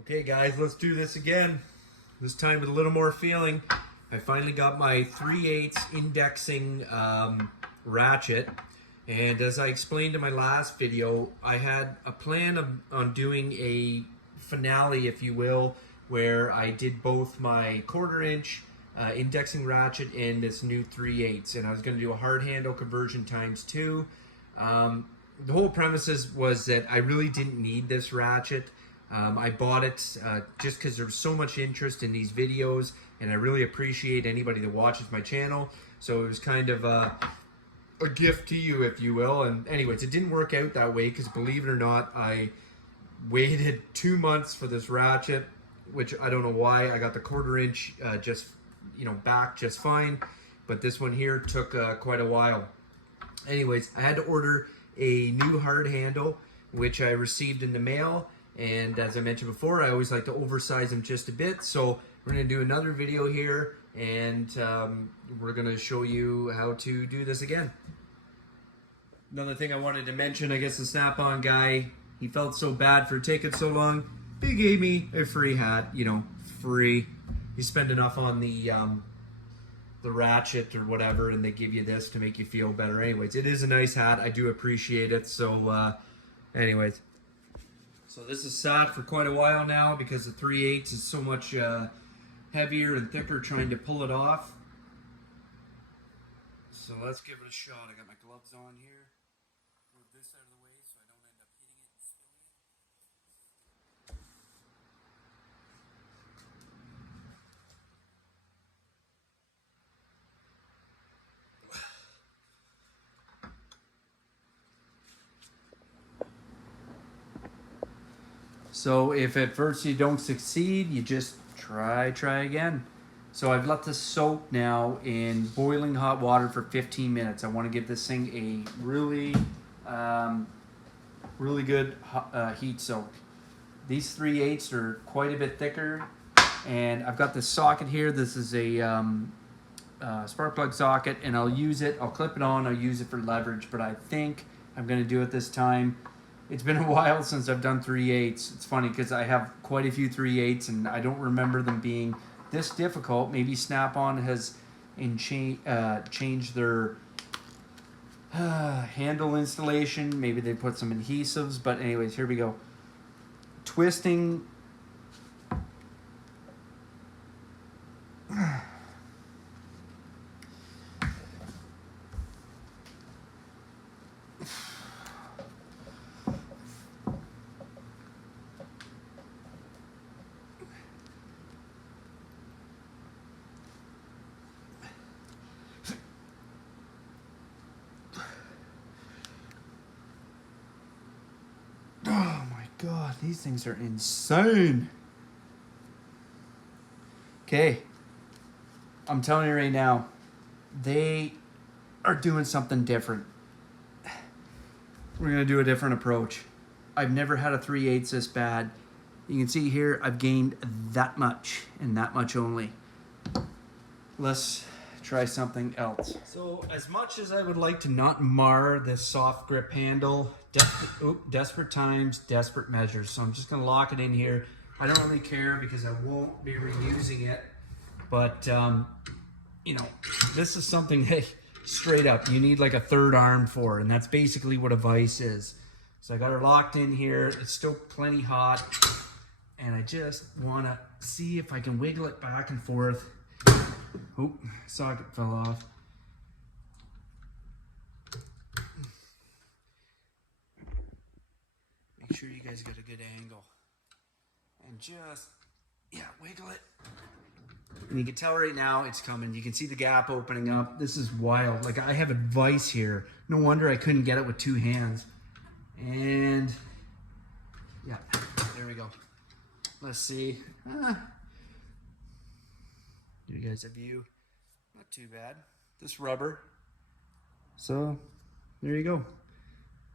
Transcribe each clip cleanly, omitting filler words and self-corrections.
Okay guys, let's do this again. This time with a little more feeling. I finally got my 3/8 indexing ratchet. And as I explained in my last video, I had a plan on doing a finale, if you will, where I did both my 1/4 inch indexing ratchet and this new 3/8. And I was going to do a hard handle conversion ×2. The whole premises was that I really didn't need this ratchet. I bought it just because there was so much interest in these videos, and I really appreciate anybody that watches my channel. So it was kind of a gift to you, if you will. And anyways, it didn't work out that way because, believe it or not, I waited 2 months for this ratchet, which I don't know why. I got the 1/4 inch back just fine, but this one here took quite a while. Anyways, I had to order a new hard handle, which I received in the mail. And as I mentioned before, I always like to oversize them just a bit. So we're going to do another video here, and we're going to show you how to do this again. Another thing I wanted to mention, I guess the Snap-on guy, he felt so bad for taking so long. He gave me a free hat, free. You spend enough on the ratchet or whatever, and they give you this to make you feel better. Anyways, it is a nice hat. I do appreciate it. So anyways. So this is sat for quite a while now because the 3/8 is so much heavier and thicker trying to pull it off. So let's give it a shot. I got my gloves on here. Move this out of the way so I don't end up hitting it and spilling it. So if at first you don't succeed, you just try again. So I've let this soak now in boiling hot water for 15 minutes. I want to give this thing a really good heat soak. These 3/8 are quite a bit thicker, and I've got this socket here. This is a spark plug socket, and I'll clip it on, I'll use it for leverage, but I think I'm going to do it this time. It's been a while since I've done 3/8. It's funny because I have quite a few 3/8 and I don't remember them being this difficult. Maybe Snap-on has changed their handle installation. Maybe they put some adhesives, but anyways, here we go. Twisting. God, these things are insane. Okay, I'm telling you right now, they are doing something different. We're gonna do a different approach. I've never had a 3/8 this bad. You can see here, I've gained that much and that much only. Let's try something else. So as much as I would like to not mar this soft grip handle, desperate times, desperate measures. So I'm just gonna lock it in here. I don't really care because I won't be reusing it, but this is something that straight up you need like a 3rd arm for, and that's basically what a vise is. So I got her locked in here. It's still plenty hot, and I just want to see if I can wiggle it back and forth. Oh, socket fell off. Make sure you guys get a good angle. And just, wiggle it. And you can tell right now it's coming. You can see the gap opening up. This is wild. Like, I have a vise here. No wonder I couldn't get it with 2 hands. And, yeah, there we go. Let's see. Give you guys a view. Not too bad. This rubber. So there you go.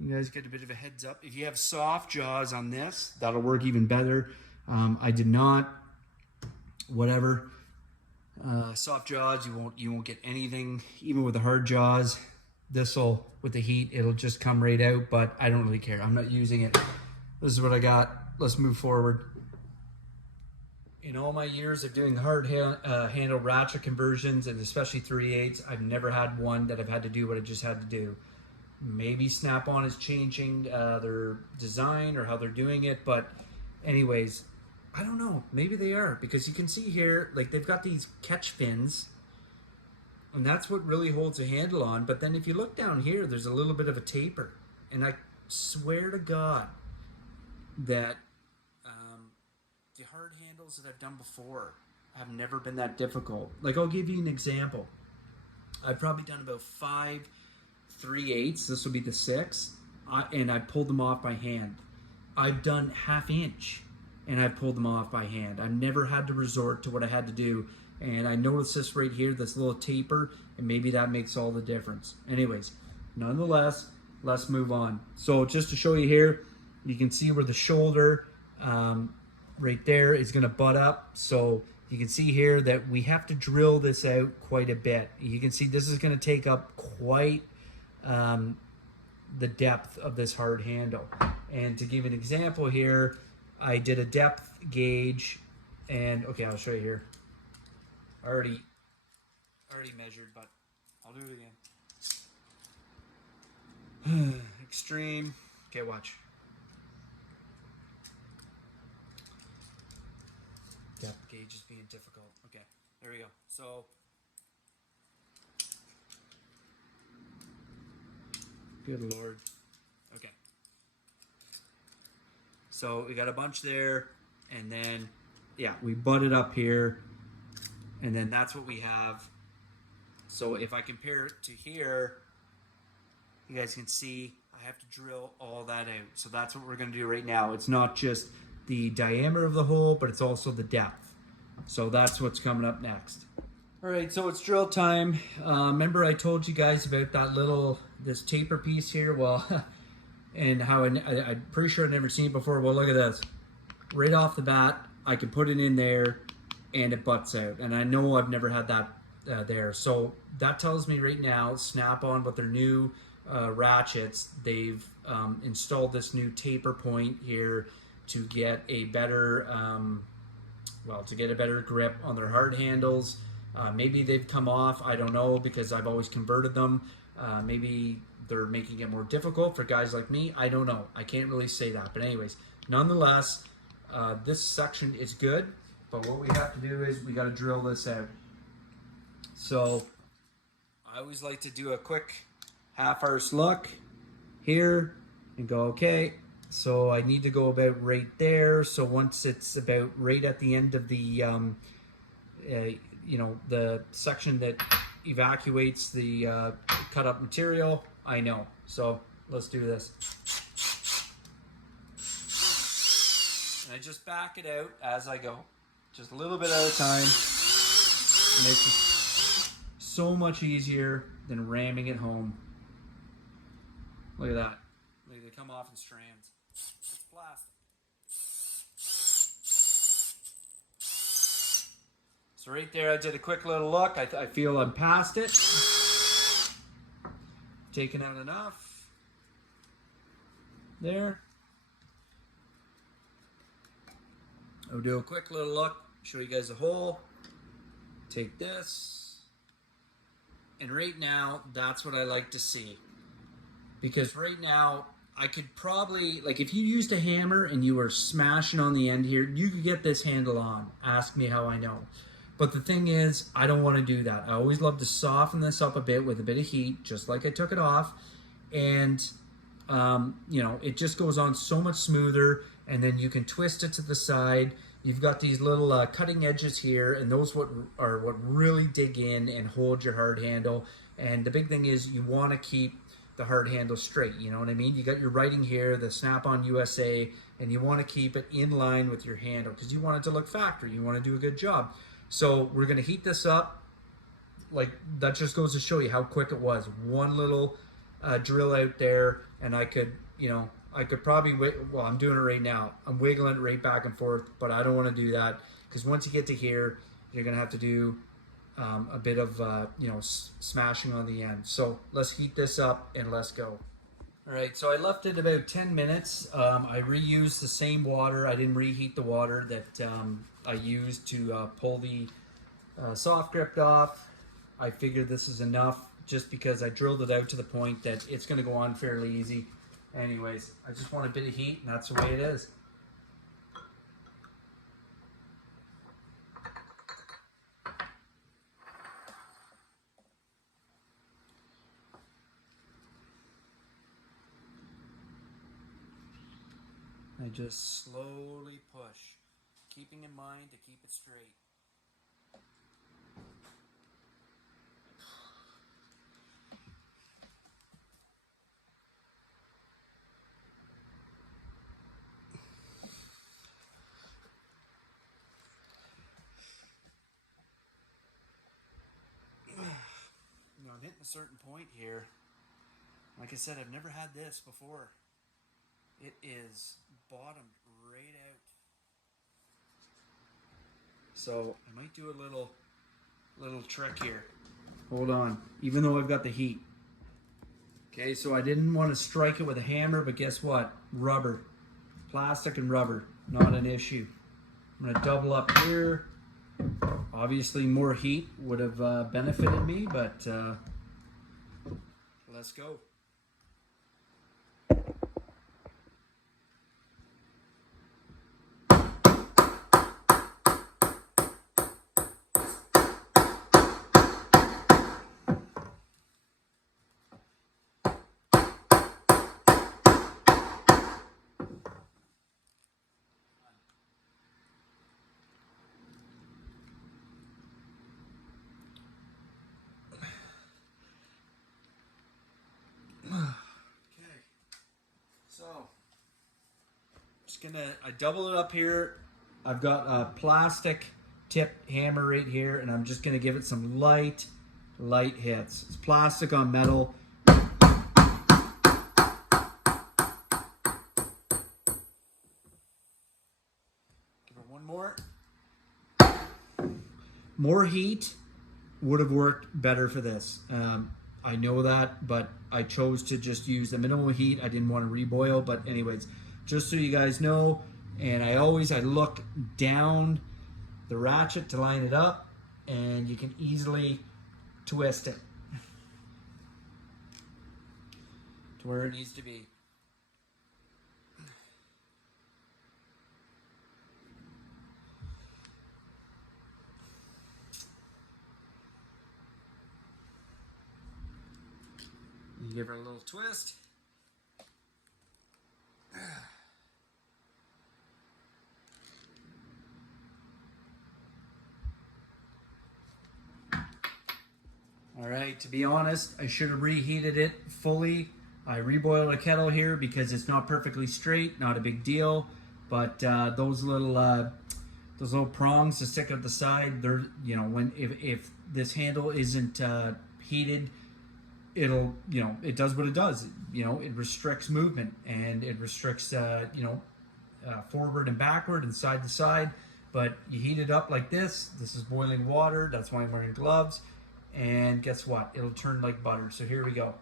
You guys get a bit of a heads up. If you have soft jaws on this, that'll work even better. I did not. Whatever. Soft jaws, you won't get anything. Even with the hard jaws, this'll, with the heat, it'll just come right out. But I don't really care. I'm not using it. This is what I got. Let's move forward. In all my years of doing handle ratchet conversions, and especially 3/8, I've never had one that I've had to do what I just had to do. Maybe Snap-on is changing their design or how they're doing it, but anyways, I don't know. Maybe they are, because you can see here, like, they've got these catch fins, and that's what really holds the handle on. But then if you look down here, there's a little bit of a taper, and I swear to God that the hard handles that I've done before have never been that difficult. Like, I'll give you an example. I've probably done about 5 3/8. This will be the 6, and I pulled them off by hand. I've done 1/2 inch, and I've pulled them off by hand. I've never had to resort to what I had to do, and I noticed this right here, this little taper, and maybe that makes all the difference. Anyways, nonetheless, let's move on. So just to show you here, you can see where the shoulder right there is going to butt up. So you can see here that we have to drill this out quite a bit. You can see this is going to take up quite the depth of this hard handle. And to give an example here, I did a depth gauge, and okay, I'll show you here. I already measured, but I'll do it again. Extreme. Okay, watch. Depth gauge is being difficult. Okay, there we go. So good Lord. Okay. So we got a bunch there, and then, yeah, we butt it up here, and then that's what we have. So if I compare it to here, you guys can see I have to drill all that out. So that's what we're going to do right now. It's not just the diameter of the hole, but it's also the depth. So that's what's coming up next. All right, so it's drill time. Remember I told you guys about that this taper piece here? Well, and how I'm pretty sure I've never seen it before. Well, look at this. Right off the bat, I can put it in there and it butts out. And I know I've never had that there. So that tells me right now, Snap-on with their new ratchets, they've installed this new taper point here to get a better, grip on their hard handles. Maybe they've come off, I don't know, because I've always converted them. Maybe they're making it more difficult for guys like me. I don't know. I can't really say that. But anyways, nonetheless, this section is good. But what we have to do is we got to drill this out. So I always like to do a quick half-arse look here and go, okay, so I need to go about right there. So once it's about right at the end of the, the section that evacuates the cut up material, I know. So let's do this. And I just back it out as I go. Just a little bit at a time. It makes it so much easier than ramming it home. Look at that. Look, they come off in strands. It's plastic. So right there, I did a quick little look. I feel I'm past it. Taken out enough. There. I'll do a quick little look, show you guys the hole. Take this. And right now, that's what I like to see. Because right now, I could probably, like if you used a hammer and you were smashing on the end here, you could get this handle on. Ask me how I know. But the thing is, I don't want to do that. I always love to soften this up a bit with a bit of heat, just like I took it off. And, it just goes on so much smoother. And then you can twist it to the side. You've got these little cutting edges here, and those are what really dig in and hold your hard handle. And the big thing is you want to keep the hard handle straight, you know what I mean? You got your writing here, the Snap-on USA, and you want to keep it in line with your handle because you want it to look factory. You want to do a good job. So we're going to heat this up. Like, that just goes to show you how quick it was. One little drill out there, and I could probably, well, I'm doing it right now. I'm wiggling it right back and forth, but I don't want to do that because once you get to here, you're going to have to do a bit of, smashing on the end. So let's heat this up and let's go. All right, so I left it about 10 minutes. I reused the same water. I didn't reheat the water that I used to pull the soft grip off. I figured this is enough just because I drilled it out to the point that it's going to go on fairly easy. Anyways, I just want a bit of heat, and that's the way it is. I just slowly push, keeping in mind to keep it straight. You know, I'm hitting a certain point here. Like I said, I've never had this before. It is bottomed right out. So I might do a little trick here. Hold on, even though I've got the heat. Okay, so I didn't want to strike it with a hammer, but guess what? Rubber, plastic and rubber, not an issue. I'm gonna double up here. Obviously more heat would have benefited me, but let's go. I double it up here. I've got a plastic tip hammer right here, and I'm just gonna give it some light hits. It's plastic on metal. Give it one more. More heat would have worked better for this. I know that, but I chose to just use the minimal heat. I didn't want to reboil, but anyways, just so you guys know, and I look down the ratchet to line it up, and you can easily twist it to where it needs to be. You give her a little twist. All right, to be honest, I should have reheated it fully. I reboiled a kettle here because it's not perfectly straight, not a big deal. But those little prongs to stick at the side, they're, you know, if this handle isn't heated, it'll, you know, it does what it does. You know, it restricts movement, and it restricts forward and backward and side to side. But you heat it up like this. This is boiling water. That's why I'm wearing gloves. And guess what? It'll turn like butter. So here we go.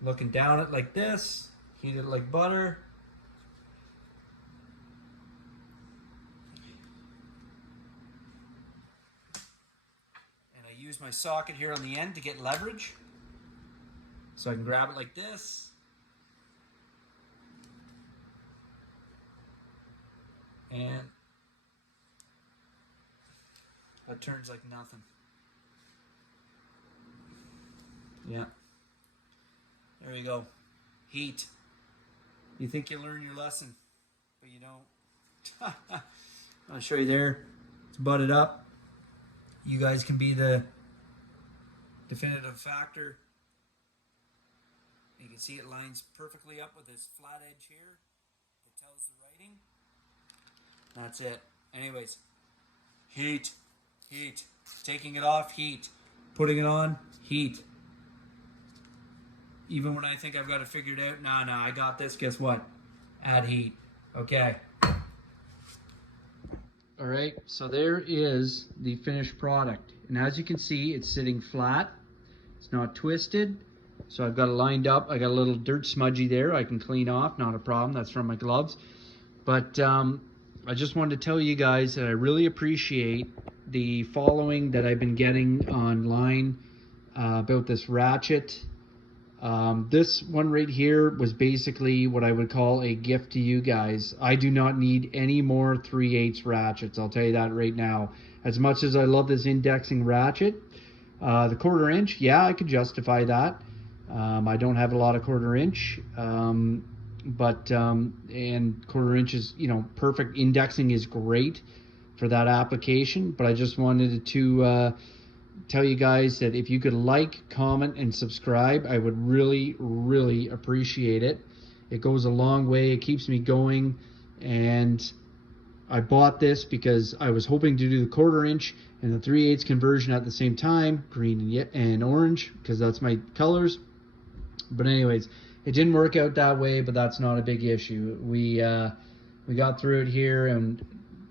Looking down it like this. Heat it like butter. And I use my socket here on the end to get leverage. So I can grab it like this. And that turns like nothing. Yeah. There you go. Heat. You think you learn your lesson, but you don't. I'll show you there. It's butted up. You guys can be the definitive factor. You can see it lines perfectly up with this flat edge here that tells the writing. That's it. Anyways, heat, heat. Taking it off, heat. Putting it on, heat. Even when I think I've got it figured out, nah, I got this. Guess what? Add heat. Okay. All right, so there is the finished product. And as you can see, it's sitting flat. It's not twisted. So I've got it lined up. I got a little dirt smudgy there I can clean off, not a problem. That's from my gloves. But I just wanted to tell you guys that I really appreciate the following that I've been getting online about this Ratchet. This one right here was basically what I would call a gift to you guys. I do not need any more 3/8 ratchets, I'll tell you that right now. As much as I love this indexing ratchet, the 1/4 inch, yeah, I could justify that. I don't have a lot of 1/4 inch, and 1/4 inch is, you know, perfect. Indexing is great for that application, but I just wanted to tell you guys that if you could like, comment, and subscribe, I would really, really appreciate it. It goes a long way. It keeps me going, and I bought this because I was hoping to do the 1/4 inch and the 3/8 conversion at the same time, green and orange, because that's my colors. But anyways, it didn't work out that way, but that's not a big issue. We got through it here, and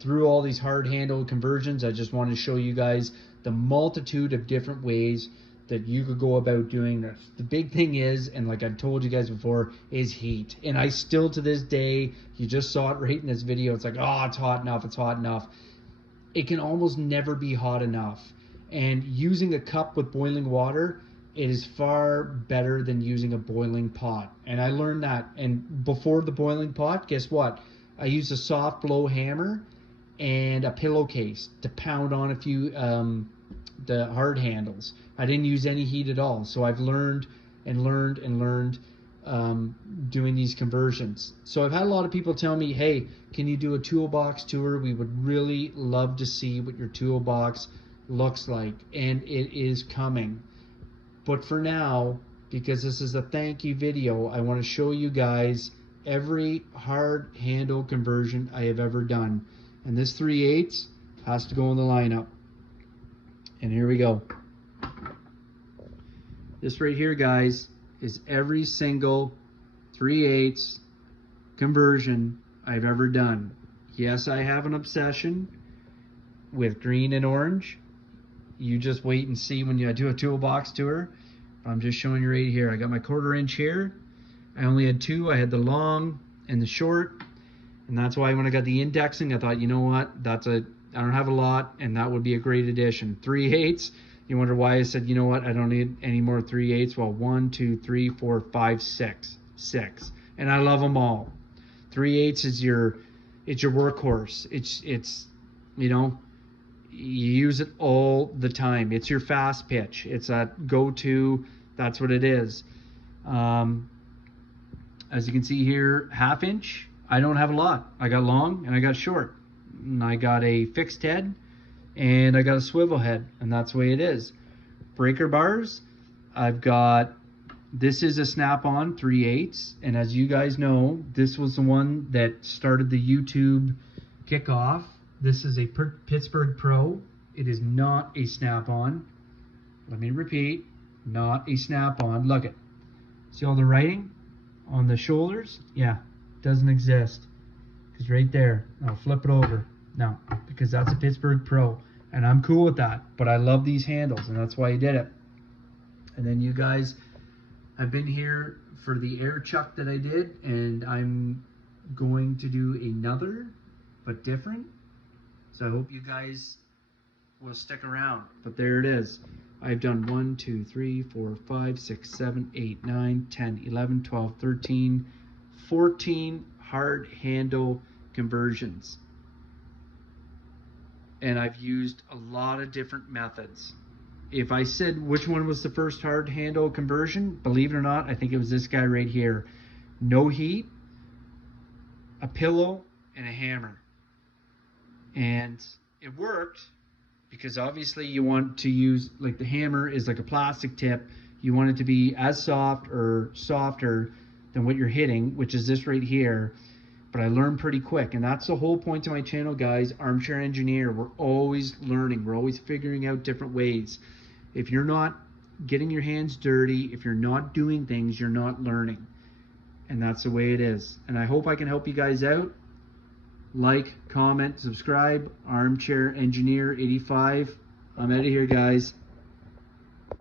through all these hard handle conversions, I just wanted to show you guys the multitude of different ways that you could go about doing this. The big thing is, and like I've told you guys before, is heat. And I still, to this day, you just saw it right in this video, it's like, oh, it's hot enough, it's hot enough. It can almost never be hot enough. And using a cup with boiling water, it is far better than using a boiling pot. And I learned that. And before the boiling pot, guess what? I used a soft blow hammer and a pillowcase to pound on a few the hard handles. I didn't use any heat at all. So I've learned and learned and learned doing these conversions. So I've had a lot of people tell me, hey, can you do a toolbox tour? We would really love to see what your toolbox looks like. And it is coming. But for now, because this is a thank you video, I want to show you guys every hard handle conversion I have ever done. And this 3/8 has to go in the lineup. And here we go. This right here, guys, is every single 3/8 conversion I've ever done. Yes, I have an obsession with green and orange. You just wait and see when you do a toolbox tour. I'm just showing you right here. I got my 1/4 inch here. I only had two. I had the long and the short. And that's why when I got the indexing, I thought, you know what? I don't have a lot, and that would be a great addition. 3/8. You wonder why I said, you know what? I don't need any more 3/8. Well, 1, 2, 3, 4, 5, 6. 6. And I love them all. 3/8 is it's your workhorse. It's you know, you use it all the time. It's your fast pitch. It's that go-to. That's what it is. As you can see here, 1/2 inch. I don't have a lot. I got long and I got short. And I got a fixed head and I got a swivel head, and that's the way it is. Breaker bars, I've got, this is a snap-on 3/8, and as you guys know, this was the one that started the YouTube kickoff. This is a Pittsburgh Pro. It is not a snap-on. Let me repeat, not a snap-on. Look it. See all the writing on the shoulders? Yeah, doesn't exist. Because right there, I'll flip it over. No, because that's a Pittsburgh Pro. And I'm cool with that. But I love these handles, and that's why I did it. And then you guys have been here for the air chuck that I did, and I'm going to do another, but different. So I hope you guys will stick around. But there it is. I've done 1, 2, 3, 4, 5, 6, 7, 8, 9, 10, 11, 12, 13, 14 hard handle conversions. And I've used a lot of different methods. If I said which one was the first hard handle conversion, believe it or not, I think it was this guy right here. No heat, a pillow, and a hammer. And it worked because obviously you want to use, like the hammer is like a plastic tip. You want it to be as soft or softer than what you're hitting, which is this right here. But I learned pretty quick, and that's the whole point of my channel, guys. Armchair Engineer. We're always learning. We're always figuring out different ways. If you're not getting your hands dirty, if you're not doing things, you're not learning. And that's the way it is. And I hope I can help you guys out. Like, comment, subscribe. Armchair Engineer 85. I'm out of here, guys.